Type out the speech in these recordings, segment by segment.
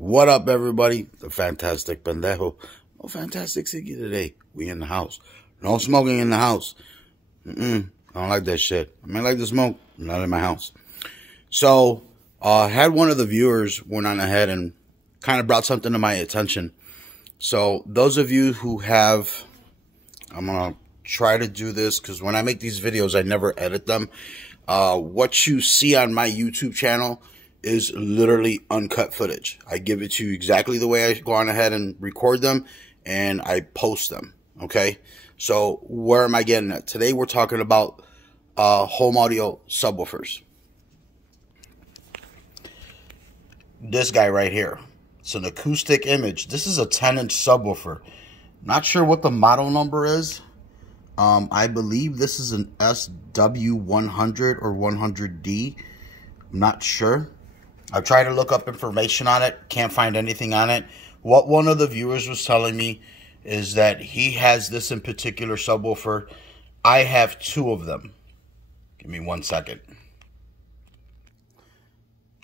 What up, everybody? The Fantastic Pendejo. No Fantastic Siggy today. We in the house. No smoking in the house. I don't like that shit. I mean, like the smoke, not in my house. So, had one of the viewers went on ahead and kind of brought something to my attention. So, those of you who have, I'm going to try to do this because when I make these videos, I never edit them. What you see on my YouTube channel is literally uncut footage. I give it to you exactly the way I go on ahead and record them, and I post them, okay? So, where am I getting at? Today, we're talking about home audio subwoofers. This guy right here. It's an Acoustic Image. This is a 10-inch subwoofer. Not sure what the model number is. I believe this is an SW-100 or 100D. I'm not sure. I've tried to look up information on it. Can't find anything on it. What one of the viewers was telling me is that he has this in particular subwoofer. I have two of them. Give me 1 second.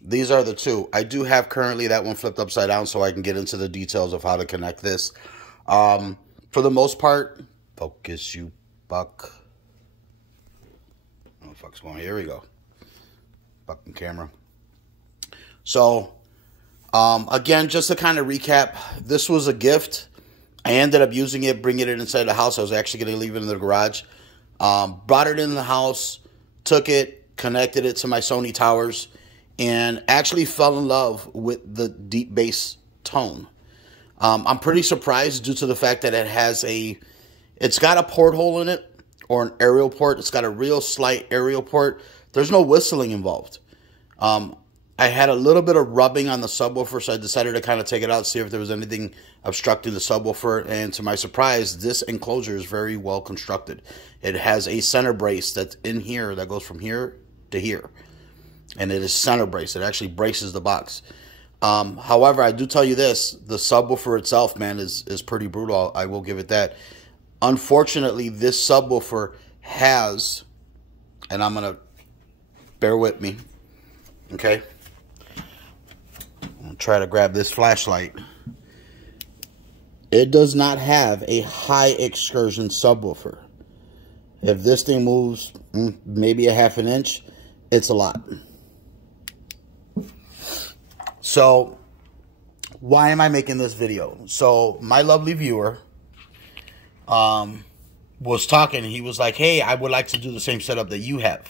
These are the two. I do have currently that one flipped upside down so I can get into the details of how to connect this. For the most part, focus you buck. Oh, fuck's going. Here we go. Fucking camera. So, again, just to kind of recap, this was a gift. I ended up using it, bringing it inside the house. I was actually going to leave it in the garage. Brought it in the house, took it, connected it to my Sony towers, and actually fell in love with the deep bass tone. I'm pretty surprised due to the fact that it's got a porthole in it, or an aerial port. It's got a real slight aerial port. There's no whistling involved. I had a little bit of rubbing on the subwoofer, so I decided to kind of take it out, see if there was anything obstructing the subwoofer. And to my surprise, this enclosure is very well constructed. It has a center brace that's in here that goes from here to here. And it is center brace. It actually braces the box. However, I do tell you this, the subwoofer itself, man, is pretty brutal. I will give it that. Unfortunately, this subwoofer has, and I'm going to, bear with me, okay? I'm going to try to grab this flashlight. It does not have a high excursion subwoofer. If this thing moves maybe a half an inch, it's a lot. So, why am I making this video? So, my lovely viewer was talking. He was like, hey, I would like to do the same setup that you have.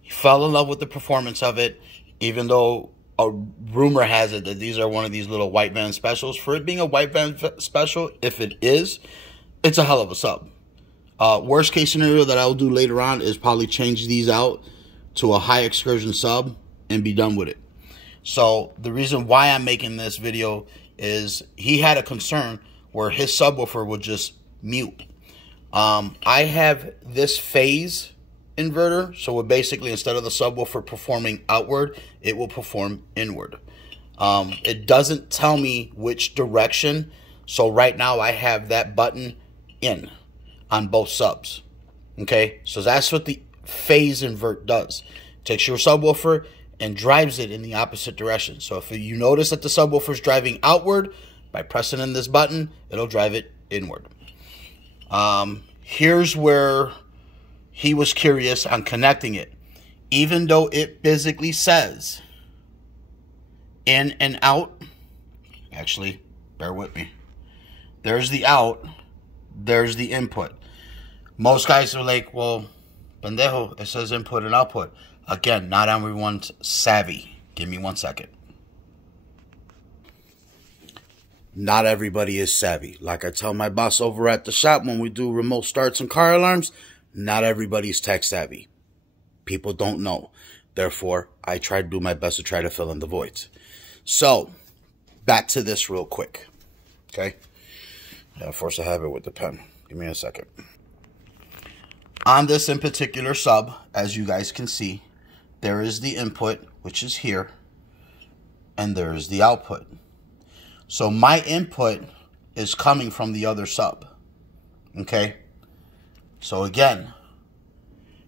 He fell in love with the performance of it, even though a rumor has it that these are one of these little white van specials. For it being a white van special, if it is, it's a hell of a sub. Worst case scenario that I'll do later on is probably change these out to a high excursion sub and be done with it. So the reason why I'm making this video is he had a concern where his subwoofer would just mute. I have this phase inverter, so it basically, instead of the subwoofer performing outward, it will perform inward. It doesn't tell me which direction, so right now I have that button in on both subs. Okay, so that's what the phase invert does. Takes your subwoofer and drives it in the opposite direction. So if you notice that the subwoofer is driving outward, by pressing in this button, it'll drive it inward. Here's where he was curious on connecting it. Even though it physically says in and out, actually, bear with me. There's the out, there's the input. Most guys are like, well, pendejo, it says input and output. Again, not everyone's savvy. Give me 1 second. Not everybody is savvy. Like I tell my boss over at the shop when we do remote starts and car alarms, not everybody's tech savvy. People don't know. Therefore, I try to do my best to try to fill in the voids. So, back to this real quick. Okay? Yeah, force a habit with the pen. Give me a second. On this in particular sub, as you guys can see, there is the input, which is here, and there is the output. So my input is coming from the other sub, okay? So again,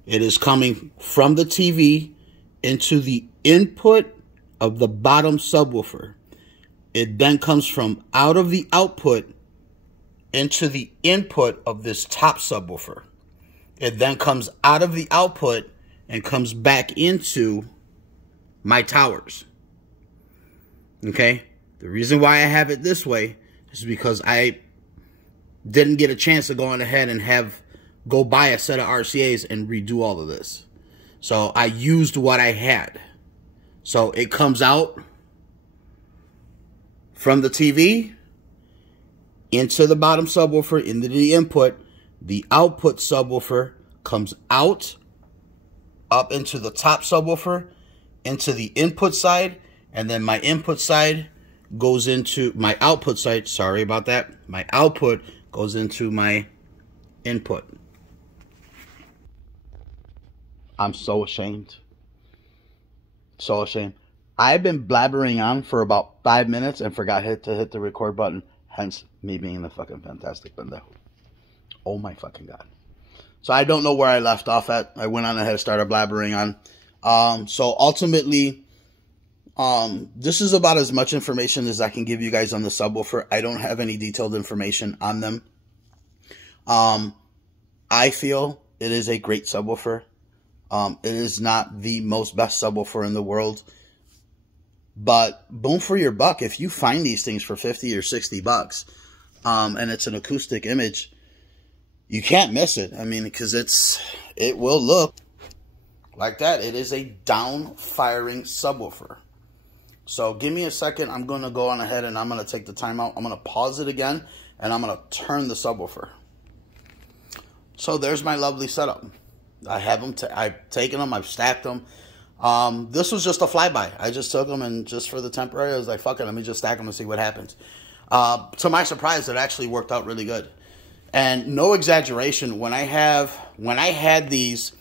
it is coming from the TV into the input of the bottom subwoofer. It then comes from out of the output into the input of this top subwoofer. It then comes out of the output and comes back into my towers. Okay? The reason why I have it this way is because I didn't get a chance to go on ahead and go buy a set of RCAs and redo all of this. So I used what I had. So it comes out from the TV into the bottom subwoofer, into the input. The output subwoofer comes out, up into the top subwoofer, into the input side, and then my input side goes into my output side. Sorry about that. My output goes into my input. I'm so ashamed. So ashamed. I've been blabbering on for about 5 minutes and forgot to hit the record button. Hence me being the fucking fantastic pendejo. Oh my fucking God. So I don't know where I left off at. I went on ahead and started blabbering on. So ultimately, this is about as much information as I can give you guys on the subwoofer. I don't have any detailed information on them. I feel it is a great subwoofer. It is not the most best subwoofer in the world. But boom for your buck, if you find these things for 50 or 60 bucks, and it's an acoustic image, you can't miss it. I mean, because it will look like that. It is a down-firing subwoofer. So give me a second. I'm going to go on ahead and I'm going to take the time out. I'm going to pause it again, and I'm going to turn the subwoofer. So there's my lovely setup. I have them. I've taken them. I've stacked them. This was just a flyby. I just took them, and just for the temporary, I was like, fuck it, let me just stack them and see what happens. To my surprise, it actually worked out really good. And no exaggeration, when I had these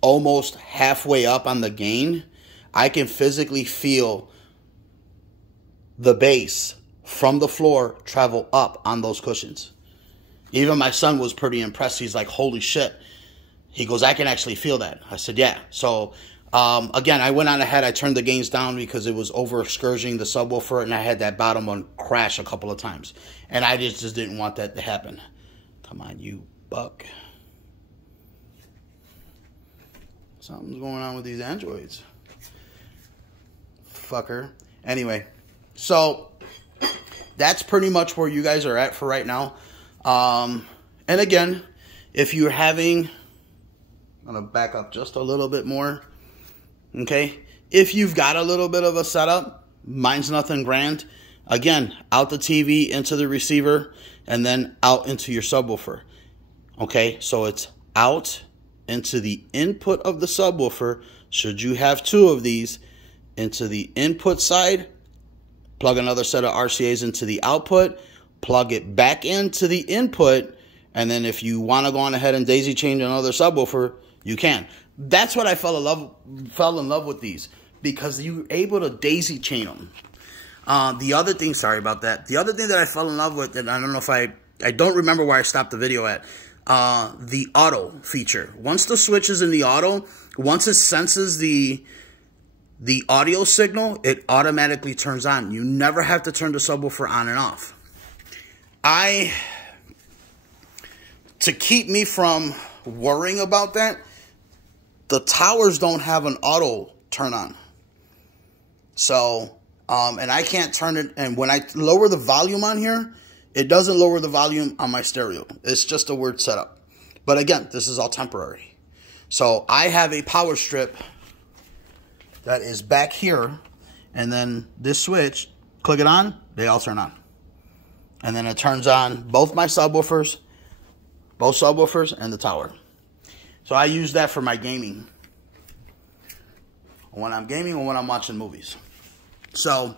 almost halfway up on the gain, I can physically feel the bass from the floor travel up on those cushions. Even my son was pretty impressed. He's like, holy shit. He goes, I can actually feel that. I said, yeah. So again, I went on ahead. I turned the gains down because it was over excursioning the subwoofer, and I had that bottom one crash a couple of times. And I just didn't want that to happen. Come on, you buck. Something's going on with these Androids. Fucker. Anyway, so that's pretty much where you guys are at for right now. And again, if you're having... I'm going to back up just a little bit more. Okay? If you've got a little bit of a setup, mine's nothing grand. Again, out the TV into the receiver and then out into your subwoofer. Okay? So it's out into the input of the subwoofer. Should you have two of these, into the input side, plug another set of RCAs into the output, plug it back into the input, and then if you want to go on ahead and daisy chain another subwoofer, you can. That's what I fell in love with these, because you're able to daisy chain them. The other thing, sorry about that. The other thing that I fell in love with, and I don't know if I don't remember where I stopped the video at, the auto feature. Once the switch is in the auto, once it senses the audio signal, it automatically turns on. You never have to turn the subwoofer on and off. To keep me from worrying about that, the towers don't have an auto turn on. So, and I can't turn it, and when I lower the volume on here, it doesn't lower the volume on my stereo. It's just a weird setup. But again, this is all temporary. So I have a power strip that is back here, and then this switch, click it on, they all turn on. And then it turns on both my subwoofers, and the tower. So I use that for my gaming, when I'm gaming or when I'm watching movies. So,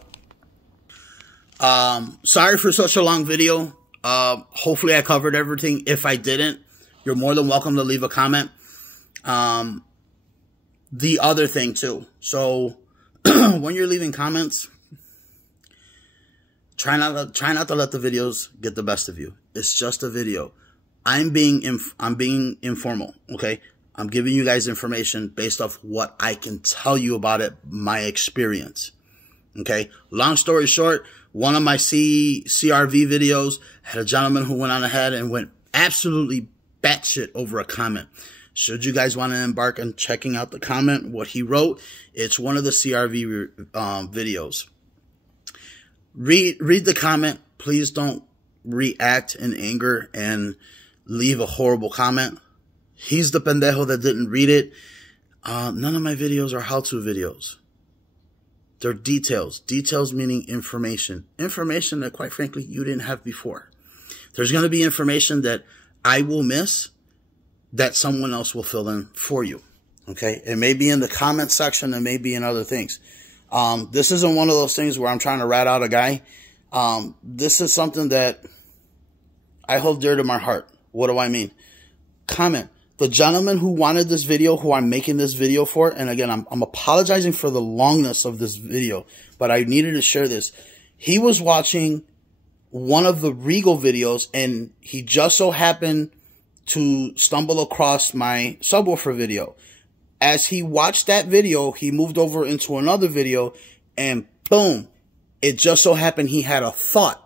sorry for such a long video. Hopefully I covered everything. If I didn't, you're more than welcome to leave a comment. The other thing too. So, when you're leaving comments, try not to let the videos get the best of you. It's just a video. I'm being informal, okay? I'm giving you guys information based off what I can tell you about it, my experience, Okay. Long story short, one of my CRV videos had a gentleman who went on ahead and went absolutely batshit over a comment. Should you guys want to embark on checking out the comment, what he wrote, it's one of the CRV videos. Read the comment. Please don't react in anger and leave a horrible comment. He's the pendejo that didn't read it. None of my videos are how-to videos. They're details. Details meaning information. Information that, quite frankly, you didn't have before. There's going to be information that I will miss that someone else will fill in for you. Okay? It may be in the comment section. It may be in other things. This isn't one of those things where I'm trying to rat out a guy. This is something that I hold dear to my heart. What do I mean? Comment. The gentleman who wanted this video, who I'm making this video for, and again, I'm apologizing for the longness of this video, but I needed to share this. He was watching one of the Regal videos, and he just so happened to stumble across my subwoofer video. As he watched that video, he moved over into another video, and boom, it just so happened he had a thought.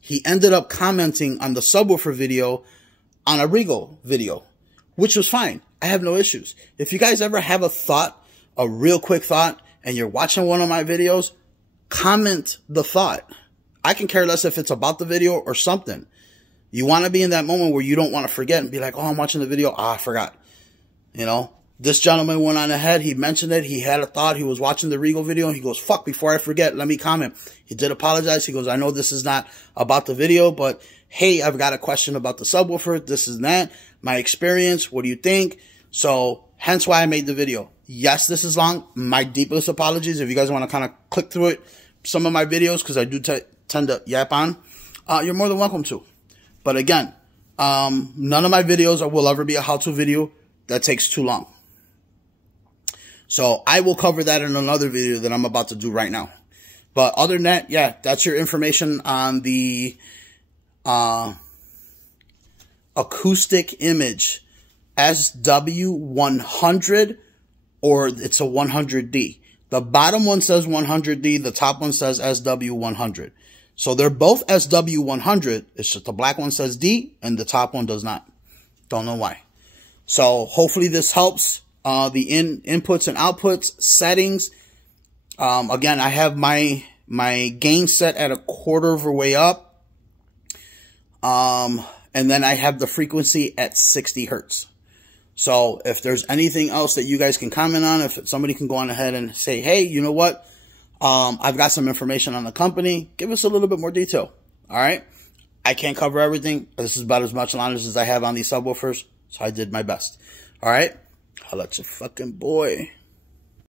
He ended up commenting on the subwoofer video on a Regal video, which was fine. I have no issues. If you guys ever have a thought, a real quick thought, and you're watching one of my videos, comment the thought. I can care less if it's about the video or something. You want to be in that moment where you don't want to forget and be like, oh, I'm watching the video. Ah, I forgot. You know, this gentleman went on ahead. He mentioned it. He had a thought. He was watching the Regal video. He goes, fuck, before I forget, let me comment. He did apologize. He goes, I know this is not about the video, but hey, I've got a question about the subwoofer. This is that. My experience. What do you think? So hence why I made the video. Yes, this is long. My deepest apologies. If you guys want to kind of click through it, some of my videos, because I do tend to yap on, you're more than welcome to. But again, none of my videos will ever be a how-to video. That takes too long. So I will cover that in another video that I'm about to do right now. But other than that, yeah, that's your information on the Acoustic Image SW-100, or it's a 100D. The bottom one says 100D. The top one says SW-100. So they're both SW-100. It's just the black one says D and the top one does not. Don't know why. So hopefully this helps. The inputs and outputs, settings. Again, I have my gain set at 1/4 of a way up. And then I have the frequency at 60 hertz. So if there's anything else that you guys can comment on, if somebody can go on ahead and say, hey, you know what? I've got some information on the company. Give us a little bit more detail. All right. I can't cover everything. This is about as much knowledge as I have on these subwoofers. So I did my best. All right. I'll let you fucking boy.